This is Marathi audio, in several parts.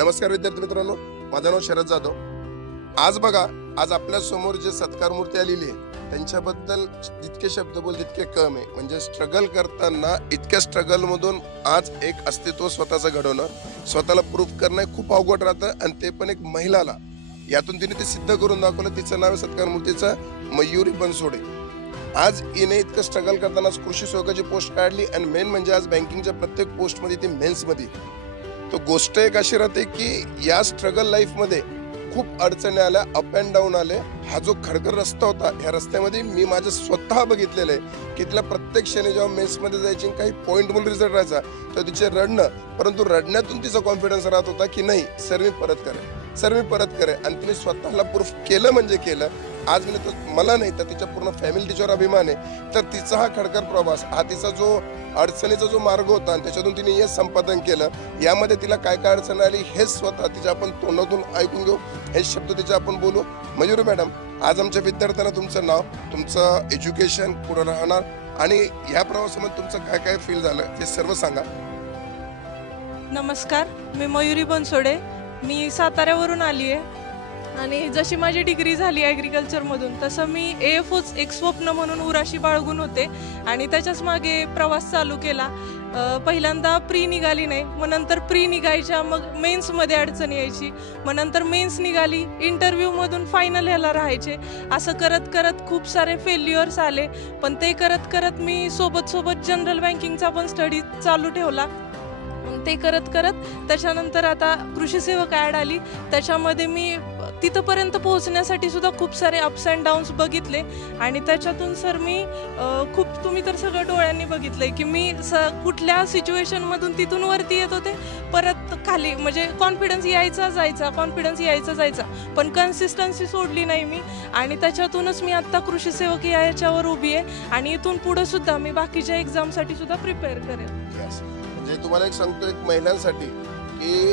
नमस्कार विद्यार्थी मित्रांनो, माझं नाव शरद जाधव. आज बघा, आज आपल्या समोर जे सत्कार मूर्ती आलेली आहे त्यांच्याबद्दल जितके शब्द बोल तितके कम आहे. म्हणजे स्ट्रगल करताना इतक्या स्ट्रगल मधून आज एक अस्तित्व स्वतःचं घडवणं, स्वतःला प्रूफ करणं खूप अवघड राहतं आणि ते पण एक महिलाला. यातून तिने ते सिद्ध करून दाखवलं. तिचं नाव आहे सत्कार मूर्तीचं मयुरी बनसोडे. आज हिने इतकं स्ट्रगल करताना कृषी सेवकाची पोस्ट काढली आणि मेन म्हणजे आज बँकिंगच्या प्रत्येक पोस्टमध्ये ती मेन्समध्ये. तो गोष्ट एक अशी राहते की या स्ट्रगल लाईफमध्ये खूप अडचणी आल्या, अप अँड डाऊन आले. हा जो खडकर रस्ता होता, ह्या रस्त्यामध्ये मी माझं स्वतः बघितलेलं आहे की तिला प्रत्येक क्षणी जेव्हा मेन्समध्ये जायची काही पॉईंट म्हणून रिझल्ट राहायचा तर तिचे रडणं, परंतु रडण्यातून तिचा कॉन्फिडन्स राहत होता की नाही सर मी परत करेन, सर मी परत करेन. आणि तिने स्वतःला प्रूफ केलं म्हणजे केलं. आज मी तर मला नाही तर तिच्या पूर्ण फॅमिली तिच्यावर अभिमान आहे. तर तिचा हा खडकर प्रवास, हा तिचा जो अडचणीचा जो मार्ग होता आणि त्याच्यातून तिने यश संपादन केलं. यामध्ये तिला काय काय अडचण आली हे स्वतः तिच्या आपण तोंडातून ऐकून घेऊ, हे शब्द तिचे आपण बोलू. मयुरी मॅडम, आज आमच्या विद्यार्थ्यांना तुमचं नाव, तुमचं एज्युकेशन पुढे राहणार आणि या प्रवासामध्ये तुमचं काय काय फील झालं ते सर्व सांगा. नमस्कार, मी मयुरी बनसोडे. मी साताऱ्यावरून आली आहे आणि जशी माझी डिग्री झाली ॲग्रिकल्चरमधून तसं मी AFOच एक स्वप्न म्हणून उराशी बाळगून होते आणि त्याच्याच मागे प्रवास चालू केला. पहिल्यांदा प्री निघाली नाही, मग नंतर प्री निघायच्या, मग मेन्समध्ये अडचण यायची, मग नंतर मेन्स निघाली, इंटरव्ह्यूमधून फायनल ह्याला राहायचे. असं करत करत खूप सारे फेल्युअर्स आले. पण ते करत करत मी सोबत जनरल बँकिंगचा पण स्टडी चालू ठेवला. ते करत करत त्याच्यानंतर आता कृषी सेवक ॲड आली. त्याच्यामध्ये मी तिथंपर्यंत पोहोचण्यासाठी सुद्धा खूप सारे अप्स अँड डाऊन्स बघितले आणि त्याच्यातून सर मी खूप, तुम्ही तर सगळं डोळ्यांनी बघितलंय की मी कुठल्या सिच्युएशनमधून तिथून वरती येत होते, परत खाली. म्हणजे कॉन्फिडन्स यायचा जायचा, पण कन्सिस्टन्सी सोडली नाही मी आणि त्याच्यातूनच मी आत्ता कृषी सेवक याच्यावर उभी आहे आणि इथून पुढे सुद्धा मी बाकीच्या एक्झामसाठी सुद्धा प्रिपेअर करेन. म्हणजे तुम्हाला एक सांगतो, एक महिलांसाठी की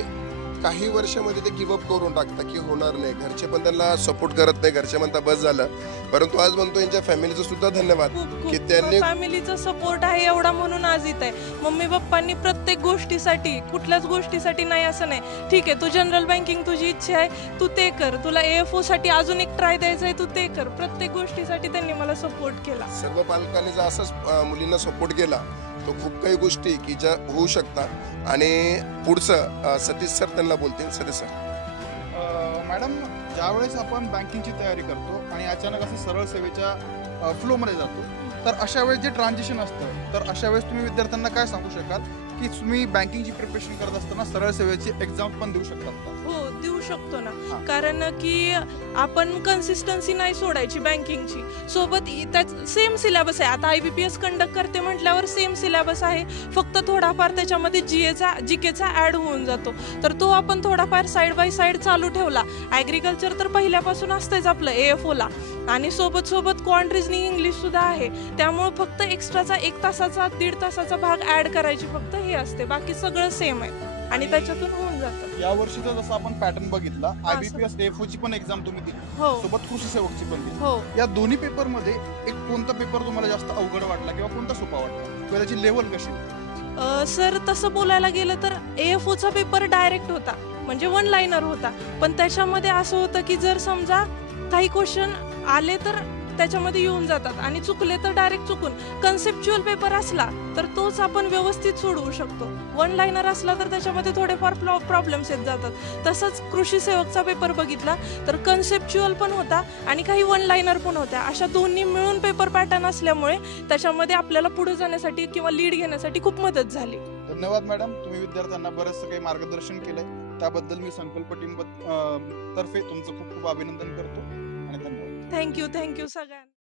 काही वर्षामध्ये ते गिव्हअप करून टाकतात की होणार नाही, घरचे पण त्यांना सपोर्ट करत नाही, घरचे म्हणता बस झालं. परंतु आज म्हणतो यांच्या फॅमिलीचं सुद्धा धन्यवाद की त्यांनी फॅमिलीचा सपोर्ट आहे एवढा म्हणून आज इथं आहे. मम्मी पप्पांनी प्रत्येक गोष्टीसाठी, कुठल्याच गोष्टीसाठी नाही असं नाही, ठीक आहे तू जनरल बँकिंग तुझी इच्छा आहे तू ते कर, तुला AFO साठी अजून एक ट्राय द्यायचा आहे तू ते कर. प्रत्येक गोष्टीसाठी त्यांनी मला सपोर्ट केला. सर्व पालकांनी जर असंच मुलींना सपोर्ट केला तो खूप काही गोष्टी की ज्या होऊ शकतात. आणि पुढचं सतीश सर त्यांना बोलतील. सतीश सर. मॅडम, ज्यावेळेस आपण बँकिंगची तयारी करतो आणि अचानक असं सरळ सेवेच्या फ्लोमध्ये जातो, तर अशा वेळेस जे ट्रान्झिशन असतं, तर अशा वेळेस तुम्ही विद्यार्थ्यांना काय सांगू शकाल की तुम्ही बँकिंगची प्रिपरेशन करत असताना सरळ सेवेची एक्झाम पण देऊ शकतात का? हो, देऊ शकतो ना. कारण की आपण कन्सिस्टन्सी नाही सोडायची बँकिंगची. सोबत सेम सिलेबस आहे. आता IBPS कंडक्ट करते म्हटल्यावर सेम सिलेबस आहे, फक्त थोडाफार त्याच्यामध्ये GKचा ॲड होऊन जातो. तर तो आपण थोडाफार साईड बाय साईड चालू ठेवला. ॲग्रिकल्चर तर पहिल्यापासून असतेच आपलं AFOला आणि सोबत क्वांट रिझनिंग इंग्लिश सुद्धा आहे. त्यामुळे फक्त एक्स्ट्राचा 1 तासाचा 1.5 तासाचा भाग ॲड करायची फक्त हे असते, बाकी सगळं सेम आहे आणि त्याच्यातून होऊन जातं. या वर्षीचा जसं आपण पॅटर्न बघितला, IBPS AFOची पण एक्झाम तुम्ही दिली, सोबत कृषी सेवकची पण दिली. या दोन्ही पेपर मध्ये एक कोणता पेपर तुम्हाला जास्त अवघड वाटला किंवा कोणता सोपा वाटला किंवा त्याची लेवल कशी होती? सर, तसं बोलायला गेलं तर AFOचा पेपर डायरेक्ट होता, म्हणजे 1 लाइनर होता. पण त्याच्यामध्ये असं होतं की जर समजा काही क्वेश्चन आले तर त्याच्यामध्ये येऊन जातात आणि चुकले तर डायरेक्ट चुकून. कन्सेप्च्युअल पेपर असला तर तोच आपण व्यवस्थित सोडवू शकतो. 1 लाइनर असला तर त्याच्यामध्ये थोडेफार प्रॉब्लेम्स येत जातात. तसंच कृषी सेवकचा पेपर बघितला तर कन्सेप्च्युअल पण होता आणि काही 1 लाइनर पण होत्या. अशा दोन्ही मिळून पेपर पॅटर्न असल्यामुळे त्याच्यामध्ये आपल्याला पुढे जाण्यासाठी किंवा लीड घेण्यासाठी खूप मदत झाली. धन्यवाद मॅडम, तुम्ही विद्यार्थ्यांना बरंचसं काही मार्गदर्शन केलंय, त्याबद्दल मी संकल्प टीम तर्फे तुमचं खूप खूप अभिनंदन करतो आणि धन्यवाद. थँक्यू सगळ्यांना.